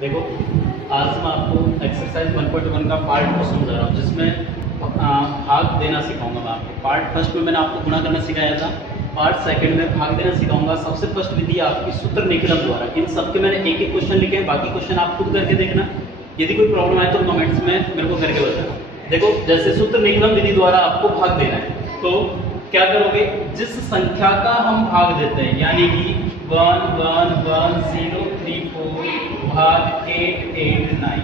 देखो, आज मैं आपको एक्सरसाइज 1.1 का पार्ट को समझा रहा हूँ, जिसमें भाग देना सिखाऊंगा मैं आपको। पार्ट फर्स्ट में मैंने आपको गुणा करना सिखाया था, पार्ट सेकंड में भाग देना सिखाऊंगा। सबसे फर्स्ट विधि आपकी सूत्र निकलन द्वारा। इन सबके मैंने एक एक क्वेश्चन लिखे हैं, बाकी क्वेश्चन आप खुद करके देखना। यदि कोई प्रॉब्लम आए तो कमेंट्स में मेरे को करके बताना। देखो, जैसे सूत्र निकलन विधि द्वारा आपको भाग देना है, तो क्या करोगे, जिस संख्या का हम भाग देते हैं, यानी कि 1 1 1 0 3 4 भाग 8 8 9,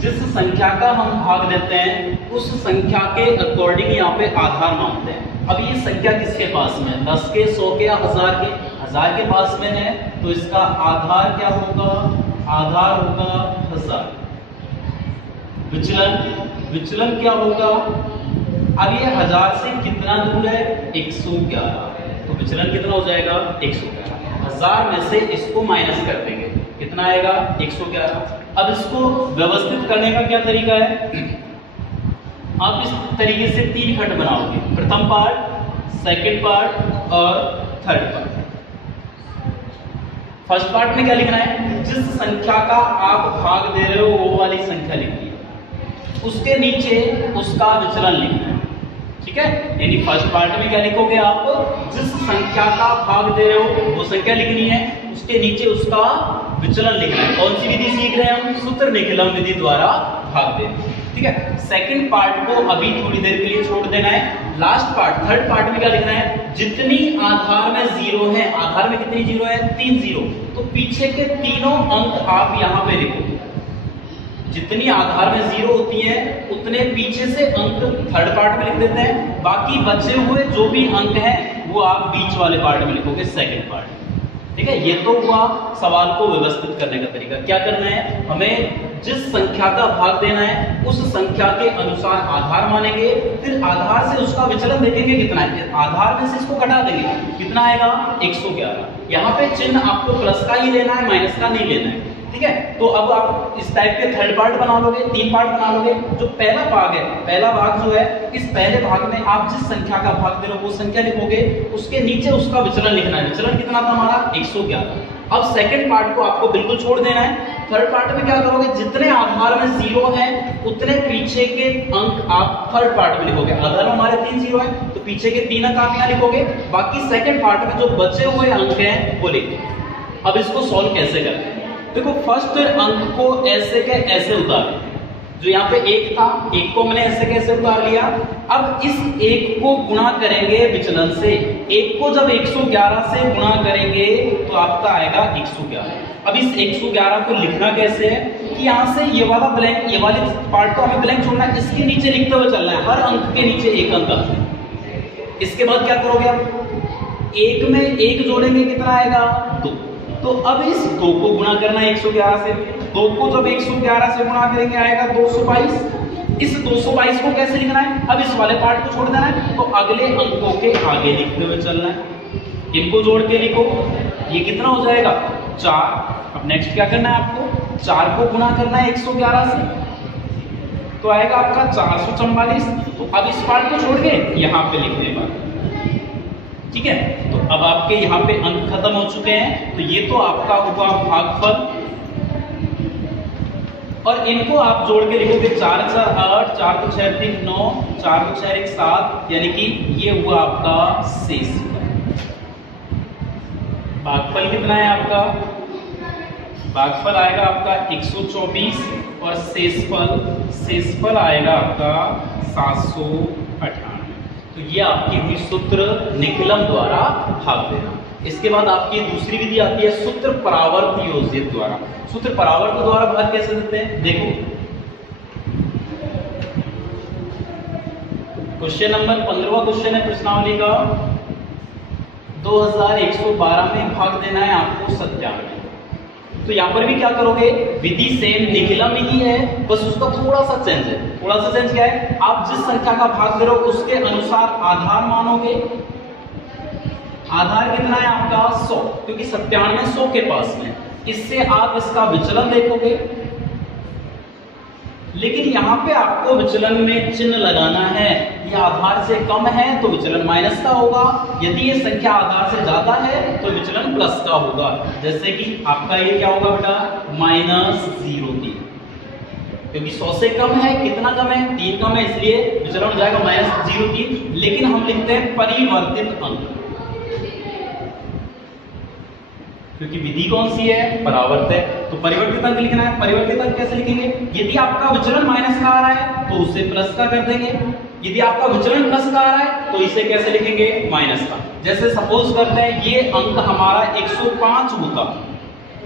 जिस संख्या का हम भाग देते हैं उस संख्या के अकॉर्डिंग यहाँ पे आधार मानते हैं। अब ये संख्या किसके पास में है? 10 के, 100 के या 1000 के? 1000 के पास में है, तो इसका आधार क्या होगा? आधार होगा 1000। विचलन क्या होगा? अब ये 1000 से कितना दूर है? 111। तो विचलन कितना हो जाएगा? 111। 1000 में से इसको माइनस कर देंगे, कितना आएगा? 111। अब इसको व्यवस्थित करने का क्या तरीका है? आप इस तरीके से 3 खंड बनाओगे, प्रथम पार्ट, सेकंड पार्ट और थर्ड पार्ट। फर्स्ट पार्ट में क्या लिखना है? जिस संख्या का आप भाग दे रहे हो वो वाली संख्या लिखनी है, उसके नीचे उसका विचलन लिखना है, ठीक है। यानी फर्स्ट पार्ट में क्या लिखोगे आप? जिस संख्या का भाग दे रहे हो वो संख्या लिखनी है, उसके नीचे उसका विचलन लिखना है। कौन सी विधि सीख रहे हैं हम? सूत्र निकलन विधि द्वारा भाग देना, ठीक है। सेकंड पार्ट को अभी थोड़ी देर के लिए छोड़ देना है। लास्ट पार्ट, थर्ड पार्ट में क्या लिखना है? जितनी आधार में जीरो है, आधार में कितनी जीरो है? 3 जीरो, तो पीछे के तीनों अंक आप यहाँ पे लिखोगे। जितनी आधार में जीरो होती है उतने पीछे से अंक थर्ड पार्ट में लिख देते हैं, बाकी बचे हुए जो भी अंक हैं वो आप बीच वाले पार्ट में लिखोगे, सेकंड पार्ट, ठीक है। ये तो हुआ सवाल को व्यवस्थित करने का तरीका। क्या करना है? हमें जिस संख्या का भाग देना है उस संख्या के अनुसार आधार मानेंगे, फिर आधार से उसका विचलन देखेंगे कितना है। आधार में से इसको घटा देंगे, कितना आएगा? 111। यहाँ पे चिन्ह आपको प्लस का ही लेना है, माइनस का नहीं लेना है, ठीक है। तो अब आप इस टाइप के थर्ड पार्ट बना लोगे, 3 पार्ट बना लोगे। जो पहला भाग है, पहला भाग जो है, इस पहले भाग में आप जिस संख्या का भाग दे रहे हो वो संख्या लिखोगे, उसके नीचे उसका विचलन लिखना है। विचलन कितना था हमारा? 111। अब सेकंड पार्ट को आपको बिल्कुल छोड़ देना है। थर्ड पार्ट में क्या करोगे? जितने आधार में जीरो है उतने पीछे के अंक आप थर्ड पार्ट में लिखोगे। आधार में हमारे 3 जीरो है, तो पीछे के 3 अंक आप यहाँ लिखोगे, बाकी सेकंड पार्ट में जो बचे हुए अंक हैं वो लिखोगे। अब इसको सॉल्व कैसे करते हैं? देखो, फर्स्ट अंक को ऐसे के ऐसे उतार, जो यहाँ पे 1 था, 1 को मैंने ऐसे कैसे उतार लिया। अब इस 1 को गुणा करेंगे विचलन से। 1 को जब 111 से गुणा करेंगे तो आपका आएगा 111। अब इस 111 को लिखना कैसे है कि यहाँ से ये वाला ब्लैंक, ये वाले पार्ट को हमें ब्लैंक छोड़ना है, इसके नीचे लिखते हुए चलना है। हर अंक के नीचे एक अंक आता है। इसके बाद क्या करोगे आप? 1 में 1 जोड़ेंगे, कितना आएगा? 2। तो अब इस 2 को गुणा करना है 111 से। 2 को जब 111 से गुणा करेंगे आएगा 222। इस 222 को कैसे लिखना है? अब इस वाले पार्ट को छोड़ देना है, तो अगले अंकों के आगे लिखते हुए चलना है। इनको जोड़ के लिखो, ये कितना हो जाएगा? 4। अब नेक्स्ट क्या करना है आपको? 4 को गुणा करना है 111 से, तो आएगा आपका 444। तो अब इस पार्ट को छोड़ के यहाँ पे लिख देगा, ठीक है। तो अब आपके यहाँ पे अंक खत्म हो चुके हैं। तो ये तो आपका हुआ भागफल, और इनको आप जोड़ के लिखोगे 4 × 4 8, 4 × 6 3 9, 4 × 4 1 7, यानी कि ये हुआ आपका शेष। भागफल कितना है आपका? भागफल आएगा आपका 124, और शेषफल आएगा आपका 798। तो ये आपकी हुई सूत्र निकलन द्वारा भाग देना। इसके बाद आपकी दूसरी विधि आती है सूत्र परावर्त योजित द्वारा। सूत्र परावर्त द्वारा भाग कैसे देते हैं? देखो, क्वेश्चन नंबर 15वां क्वेश्चन है प्रश्नावली का। 2112 में भाग देना है आपको 97। तो यहाँ पर भी क्या करोगे? विधि सेम, निकलन विधि है, बस उसका थोड़ा सा चेंज है। थोड़ा सा चेंज क्या है? आप जिस संख्या का भाग दे रहे हो उसके अनुसार आधार मानोगे। आधार कितना है आपका? 100, क्योंकि 97 100 के पास में। इससे आप इसका विचलन देखोगे, लेकिन यहाँ पे आपको विचलन में चिन्ह लगाना है। ये आधार से कम है तो विचलन माइनस का होगा, यदि ये संख्या आधार से ज्यादा है तो विचलन प्लस का होगा। जैसे कि आपका ये क्या होगा बेटा, -0.3, क्योंकि 100 से कम है, कितना कम है, 3 कम है, इसलिए विचलन हो जाएगा -0.3। लेकिन हम लिखते हैं परिवर्तित अंक, क्योंकि विधि कौन सी है, परावर्त है, तो परिवर्तित अंक लिखना है। परिवर्तित अंक कैसे लिखेंगे, यदि आपका विचलन माइनस का आ रहा है तो उसे प्लस का कर देंगे, यदि आपका विचलन प्लस का आ रहा है तो इसे कैसे लिखेंगे, माइनस का। जैसे सपोज करते हैं ये अंक हमारा 105 होता,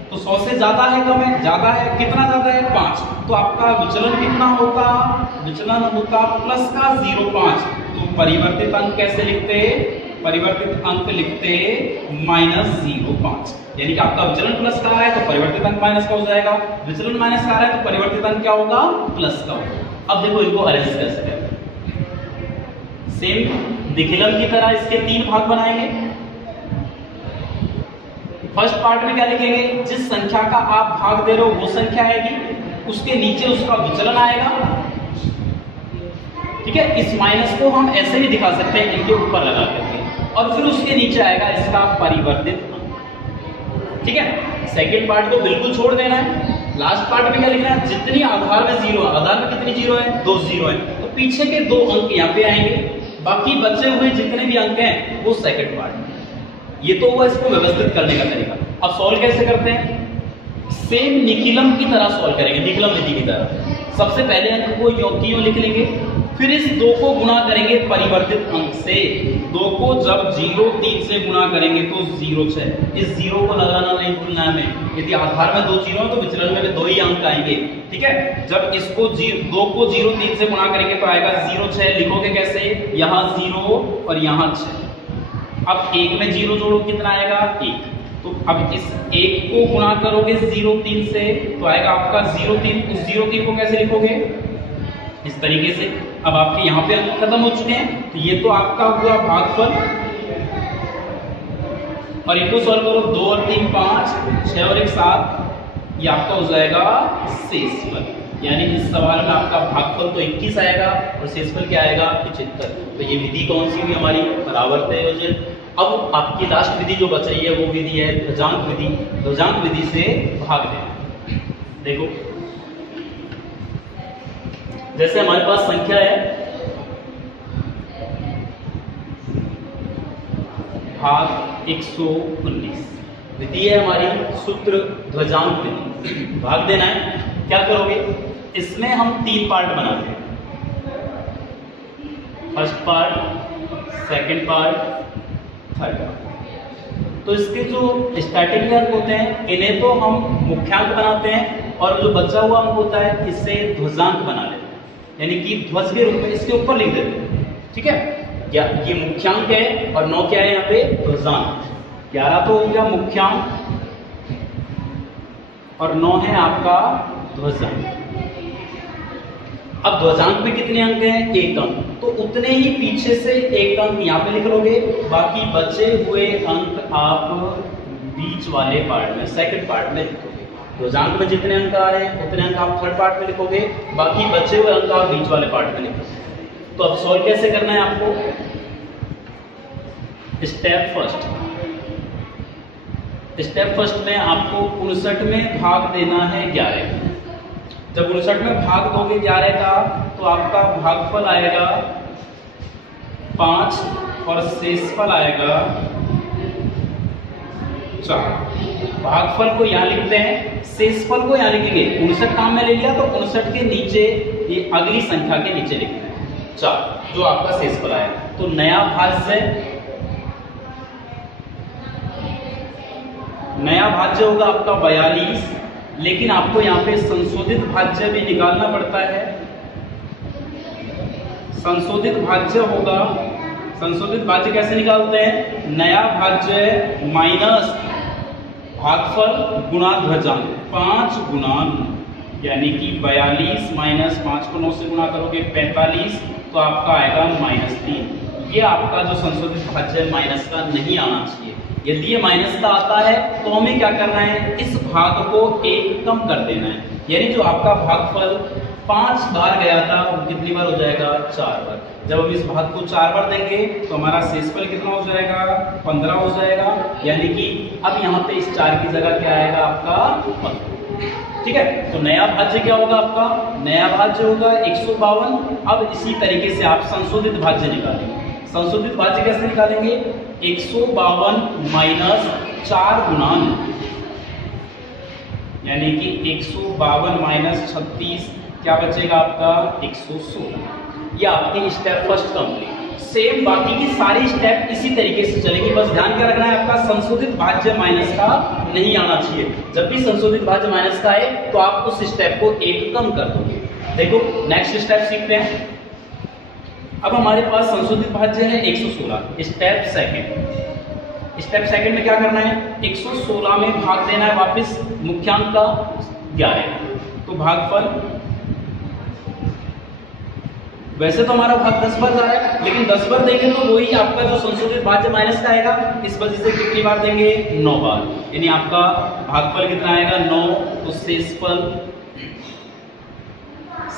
तो 100 से ज्यादा है कम है, ज्यादा है, कितना ज्यादा है, 5, तो आपका विचलन कितना होता, विचलन होता प्लस का 0.5। तो परिवर्तित अंक कैसे लिखते, परिवर्तित अंक लिखते -0.5, यानी कि आपका विचलन प्लस का है तो परिवर्तित अंक माइनस का हो जाएगा, विचलन माइनस का है तो परिवर्तित अंक क्या होगा, प्लस का होगा। अब देखो इनको अरेंज कैसे करें, सेम दिखिलम की तरह इसके 3 भाग बनाएंगे। फर्स्ट पार्ट में क्या लिखेंगे, जिस संख्या का आप भाग दे रहे हो वो संख्या आएगी, उसके नीचे उसका विचलन आएगा, ठीक है। इस माइनस को हम ऐसे भी दिखा सकते हैं इनके ऊपर लगा करके, और फिर उसके नीचे आएगा इसका परिवर्तित अंक, ठीक है। सेकंड पार्ट को बिल्कुल छोड़ देना है। लास्ट पार्ट में क्या लिखना है, जितनी आधार में 0 है, आधार में कितनी 0 है, 2 0 है, तो पीछे के 2 अंक यहाँ पे आएंगे, बाकी बचे हुए जितने भी अंक हैं वो सेकंड पार्ट में। ये तो हुआ इसको व्यवस्थित करने का तरीका। अब सॉल्व कैसे करते हैं, सेम निखिलम की तरह सॉल्व करेंगे, निखिलम विधि की तरह। सबसे पहले अंक को यों लिख लेंगे, फिर इस 2 को गुणा करेंगे परिवर्तित अंक से। 2 को जब 0.3 से गुणा करेंगे तो 0.6, इस 0 को लगाना नहीं भूलना है हमें। यदि आधार में 2 0 है तो विचलन में 2 ही अंक आएंगे, ठीक है। जब इसको 2 को 0.3 से गुणा करेंगे तो आएगा 0.6, लिखोगे कैसे, यहाँ 0 और यहाँ 6। अब 1 में 0 जोड़ो, कितना आएगा, 1। तो अब इस 1 को गुणा करोगे 0.3 से तो आएगा आपका 0.3। उस 0.3 को कैसे लिखोगे, इस तरीके से। अब आपके यहाँ पे अंक खत्म हो चुके हैं, तो ये तो आपका हुआ भागफल, और इनको सॉल्व करो, 2 और 3 5, 6 और 1 7, ये आपका हो जाएगा शेषफल। यानी इस सवाल में आपका भागफल तो 21 आएगा और शेषफल क्या आएगा, 75। तो ये विधि कौन सी हुई हमारी, परावर्त योजन। अब आपकी लास्ट विधि जो बच रही है वो विधि है ध्वजांक विधि। ध्वजांक विधि से भाग देना। देखो जैसे हमारे पास संख्या है भाग 119, विधि है हमारी सूत्र ध्वजांक विधि, भाग देना है। क्या करोगे, इसमें हम 3 पार्ट बनाते हैं, first part, second part, third part. तो इसके जो स्टार्टिंग के अंक होते हैं इन्हें तो हम मुख्यांक बनाते हैं, और जो बचा हुआ अंक होता है इससे ध्वजांक बना लेते हैं, यानी कि ध्वज के रूप में इसके ऊपर लिख देते हैं, ठीक है। या ये मुख्यांक है और 9 क्या है यहाँ पे, ध्वजांक। 11 तो हो गया मुख्यांक और 9 है आपका ध्वजांक। अब ध्वजांक में कितने अंक हैं, 1 अंक, तो उतने ही पीछे से 1 अंक यहाँ पे लिख लोगे, बाकी बचे हुए अंक आप बीच वाले पार्ट में, सेकंड पार्ट में लिखोगे। ध्वजांक में जितने अंक आ रहे हैं उतने अंक आप थर्ड पार्ट में लिखोगे, बाकी बचे हुए अंक आप बीच वाले पार्ट में लिखोगे। तो अब सॉल्व कैसे करना है आपको, स्टेप फर्स्ट में आपको 59 में भाग देना है 11। जब 59 में भाग दोगे 11 का तो आपका भागफल आएगा 5 और शेषफल आएगा 4। भागफल को यहाँ लिखते हैं, शेषफल को यहाँ लिखेंगे। 59 काम में ले लिया तो 59 के नीचे ये अगली संख्या के नीचे लिखना है 4, जो आपका शेषफल आएगा। तो नया भाज्य होगा आपका 42, लेकिन आपको यहाँ पे संशोधित भाज्य भी निकालना पड़ता है। संशोधित भाज्य होगा, संशोधित भाज्य कैसे निकालते हैं, नया भाज्य माइनस भागफल गुणा ध्वजांक, 5 गुणा 9, यानी कि 42 माइनस 5 को 9 से गुणा करोगे 45, तो आपका आएगा -3। ये आपका जो संशोधित भाज्य है माइनस का नहीं आना चाहिए। यदि ये माइनस का आता है तो हमें क्या करना है, इस भाग को 1 कम कर देना है, यानी जो आपका भागफल 5 बार गया था, वो कितनी बार हो जाएगा? 4 बार। जब हम इस भाग को 4 बार देंगे तो हमारा शेषफल कितना हो जाएगा? 15 हो जाएगा। यानी कि अब यहाँ पे इस 4 की जगह क्या आएगा आपका? 15। ठीक है, तो नया भाज्य क्या होगा आपका? नया भाज्य होगा 152। अब इसी तरीके से आप संशोधित भाज्य निकालेंगे। संशोधित भाज्य कैसे निकालेंगे? 152 माइनस 4 गुणांक, यानी कि 152 माइनस 36 क्या बचेगा आपका? 116। ये आपकी स्टेप फर्स्ट कंप्लीट। सेम बाकी की सारी स्टेप इसी तरीके से चलेगी। बस ध्यान क्या रखना है आपका? संशोधित भाज्य माइनस का नहीं आना चाहिए। जब भी संशोधित भाज्य माइनस का आए तो आप उस स्टेप को एक कम कर दोगे। देखो नेक्स्ट स्टेप सीखते हैं। अब हमारे पास संशोधित भाज्य है 116। Step second. स्टेप सेकंड में क्या करना है? 116 में भाग देना है वापस मुख्यांक का 11। तो भागफल, वैसे तो हमारा भाग 10 बार जा रहा है, लेकिन 10 बार देंगे तो वही आपका जो संशोधित भाज्य माइनस का आएगा। इस वजह से कितनी बार देंगे? 9 बार। यानी आपका भागफल कितना आएगा? 9। तो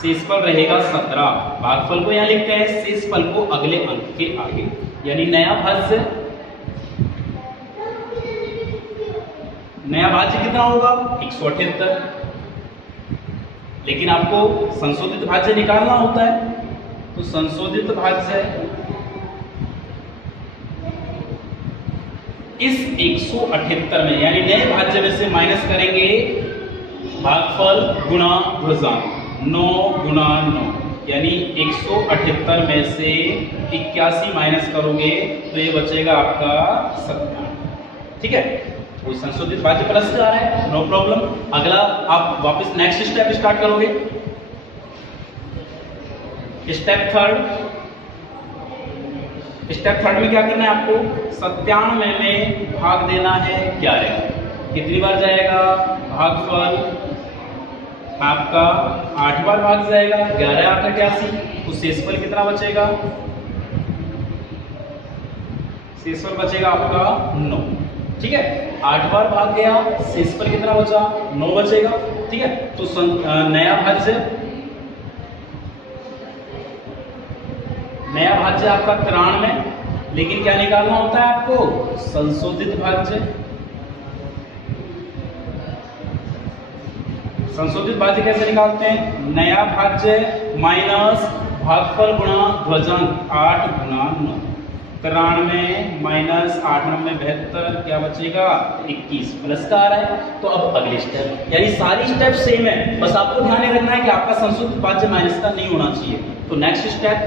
शेषफल रहेगा 17। भागफल को यहाँ लिखते हैं, शेषफल को अगले अंक के आगे। यानी नया भाज्य कितना होगा? 178। लेकिन आपको संशोधित भाज्य निकालना होता है, तो संशोधित भाज्य इस 178 में, यानी नए भाज्य में से माइनस करेंगे भागफल गुणा ध्वजांक। 9 गुणा 9, यानी 178 में से 81 माइनस करोगे तो ये बचेगा आपका 97। ठीक है, वो संशोधित भाज्य प्लस जा रहा है, नो प्रॉब्लम। अगला आप वापस नेक्स्ट स्टेप स्टार्ट करोगे। स्टेप थर्ड में क्या करना है आपको? 97 में भाग देना है 11। कितनी बार जाएगा? भागफल आपका 8 बार भाग जाएगा। 11 8 81। तो शेषफल कितना बचेगा? शेषफल बचेगा आपका 9। ठीक है, 8 बार भाग गया, शेषफल कितना बचा? 9 बचेगा। ठीक है, तो नया भाज्य आपका 93। लेकिन क्या निकालना होता है आपको? संशोधित भाज्य। संशोधित भाज्य कैसे निकालते हैं? नया भाज्य माइनस भागफल गुणा ध्वजांक 8 गुणा 9। 93 माइनस 8 9 72 क्या बचेगा? 21 प्लस का आ रहा है। तो अब अगले स्टेप, यानी सारी स्टेप सेम है, बस आपको ध्यान में रखना है कि आपका संशोधित भाज्य माइनस का नहीं होना चाहिए। तो नेक्स्ट स्टेप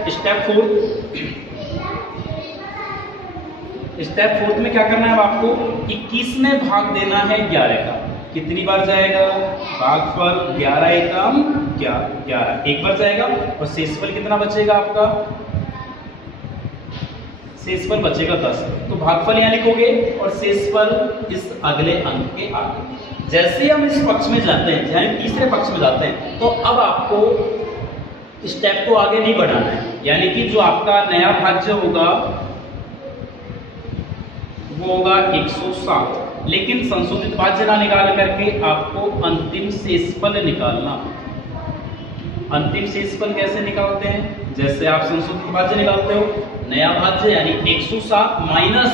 फोर्थ में क्या करना है आपको? 21 में भाग देना है 11 का। कितनी बार जाएगा? भागफल 11 एकम 11 एक बार जाएगा। और शेषफल कितना बचेगा आपका? शेषफल बचेगा 10। तो भागफल यहाँ लिखोगे और शेषफल इस अगले अंक के आगे। जैसे हम इस पक्ष में जाते हैं, यानी तीसरे पक्ष में जाते हैं, तो अब आपको स्टेप को आगे नहीं बढ़ाना है। यानी कि जो आपका नया भाज्य होगा वो होगा 107। लेकिन संशोधित भाज्य ना निकाल करके आपको अंतिम शेषफल निकालना। अंतिम शेषफल कैसे निकालते हैं? जैसे आप संशोधित भाज्य निकालते हो, नया भाज्य यानी 107 माइनस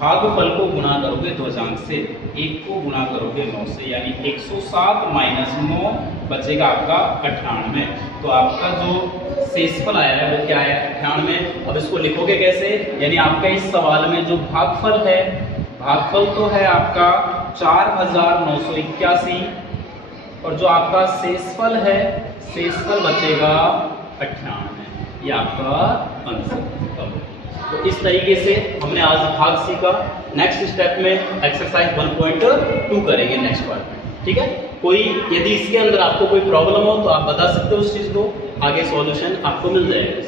भागफल को गुणा करोगे ध्वजांक से, 1 को गुणा करोगे 9 से, यानी 107 माइनस 9 बचेगा आपका 98। तो आपका जो शेषफल आया है वो क्या है? 98। अब इसको लिखोगे कैसे? यानी आपका इस सवाल में जो भागफल है, भागफल तो है आपका 4981, और जो आपका शेषफल है, शेषफल बचेगा 98। ये आपका आंसर। तो इस तरीके से हमने आज भाग सीखा। नेक्स्ट स्टेप में एक्सरसाइज 1.2 करेंगे नेक्स्ट पार्ट में। ठीक है, कोई यदि इसके अंदर आपको कोई प्रॉब्लम हो तो आप बता सकते हो उस चीज को, आगे सॉल्यूशन आपको मिल जाएगा।